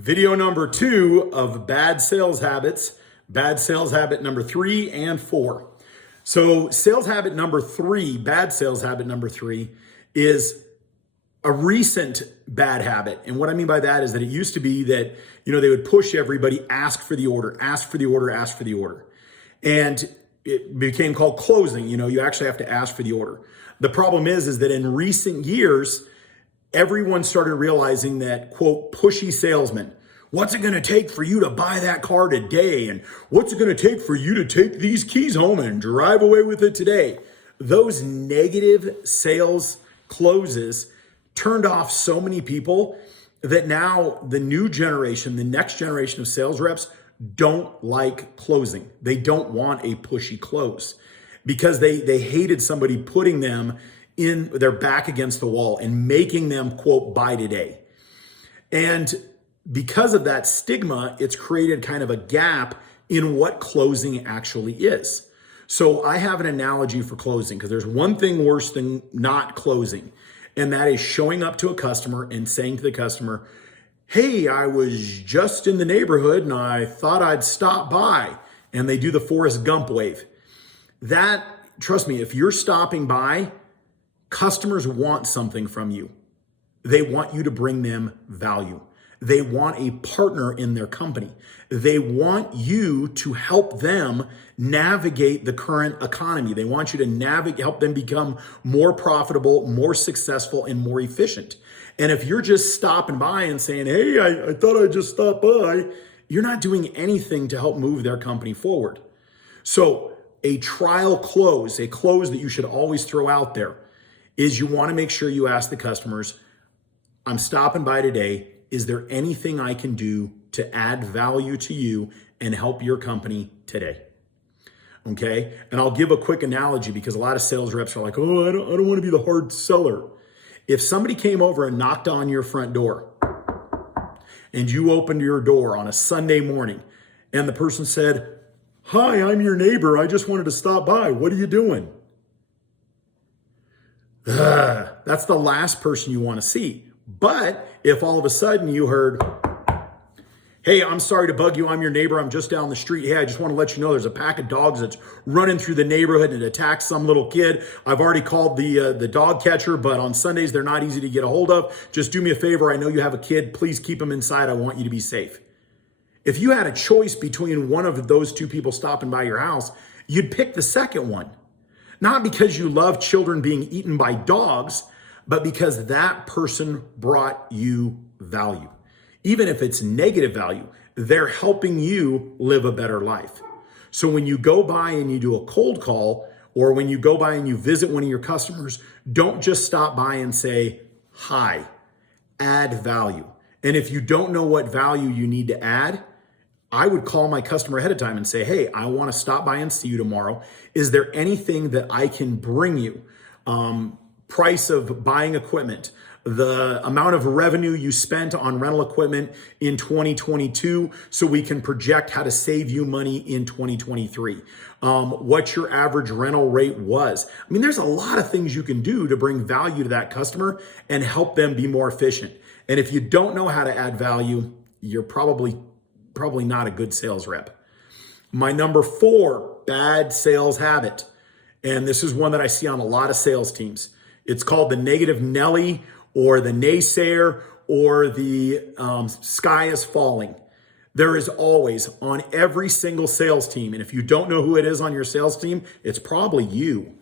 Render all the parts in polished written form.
Video number 2 of bad sales habits, bad sales habit number 3 and 4. So sales habit number 3, bad sales habit number 3 is a recent bad habit. And what I mean by that is that it used to be that, they would push everybody, ask for the order, ask for the order, ask for the order. And it became called closing. You actually have to ask for the order. The problem is that in recent years, everyone started realizing that, quote, pushy salesman. What's it going to take for you to buy that car today? And what's it going to take for you to take these keys home and drive away with it today? Those negative sales closes turned off so many people that now the new generation, the next generation of sales reps don't like closing. They don't want a pushy close because they hated somebody putting them in their back against the wall and making them, quote, buy today. And because of that stigma, it's created kind of a gap in what closing actually is. So I have an analogy for closing because there's one thing worse than not closing, and that is showing up to a customer and saying to the customer, hey, I was just in the neighborhood and I thought I'd stop by. And they do the Forrest Gump wave. That, trust me, if you're stopping by, customers want something from you. They want you to bring them value. They want a partner in their company. They want you to help them navigate the current economy. They want you to help them become more profitable, more successful, and more efficient. And if you're just stopping by and saying, hey, I thought I'd just stop by, you're not doing anything to help move their company forward. So a trial close, a close that you should always throw out there, is you want to make sure you ask the customers, I'm stopping by today. Is there anything I can do to add value to you and help your company today? Okay. And I'll give a quick analogy because a lot of sales reps are like, oh, I don't want to be the hard seller. If somebody came over and knocked on your front door and you opened your door on a Sunday morning and the person said, hi, I'm your neighbor. I just wanted to stop by. What are you doing? That's the last person you want to see. But if all of a sudden you heard, hey, I'm sorry to bug you. I'm your neighbor. I'm just down the street. Hey, I just want to let you know there's a pack of dogs that's running through the neighborhood and attacked some little kid. I've already called the dog catcher, but on Sundays, they're not easy to get a hold of. Just do me a favor. I know you have a kid. Please keep him inside. I want you to be safe. If you had a choice between one of those two people stopping by your house, you'd pick the second one. Not because you love children being eaten by dogs, but because that person brought you value. Even if it's negative value, they're helping you live a better life. So when you go by and you do a cold call, or when you go by and you visit one of your customers, don't just stop by and say, hi, add value. And if you don't know what value you need to add, I would call my customer ahead of time and say, hey, I want to stop by and see you tomorrow. Is there anything that I can bring you? Price of buying equipment, the amount of revenue you spent on rental equipment in 2022 so we can project how to save you money in 2023. What your average rental rate was. I mean, there's a lot of things you can do to bring value to that customer and help them be more efficient. And if you don't know how to add value, you're probably not a good sales rep. My number 4 bad sales habit, and this is one that I see on a lot of sales teams. It's called the negative Nelly or the naysayer or the sky is falling. There is always on every single sales team, and if you don't know who it is on your sales team, it's probably you,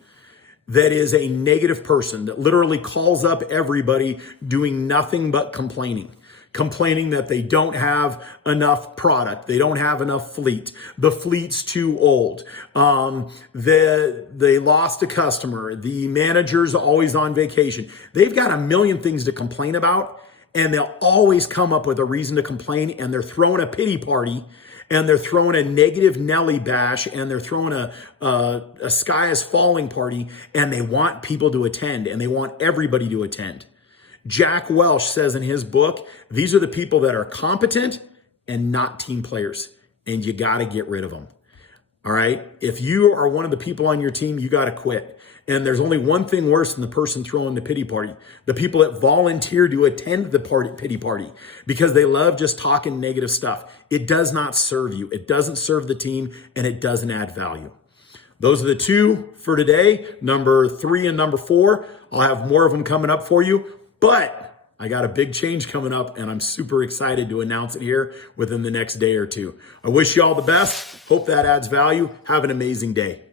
that is a negative person that literally calls up everybody doing nothing but complaining that they don't have enough product. They don't have enough fleet. The fleet's too old. They lost a customer. The manager's always on vacation. They've got a million things to complain about, and they'll always come up with a reason to complain, and they're throwing a pity party, and they're throwing a negative Nelly bash, and they're throwing a sky is falling party, and they want people to attend, and they want everybody to attend. Jack Welch says in his book, these are the people that are competent and not team players, and you got to get rid of them. All right. If you are one of the people on your team, you got to quit. And there's only one thing worse than the person throwing the pity party: the people that volunteer to attend the pity party because they love just talking negative stuff. It does not serve you. It doesn't serve the team, and it doesn't add value. Those are the two for today, number 3 and number 4. I'll have more of them coming up for you, but I got a big change coming up, and I'm super excited to announce it here within the next day or two. I wish you all the best. Hope that adds value. Have an amazing day.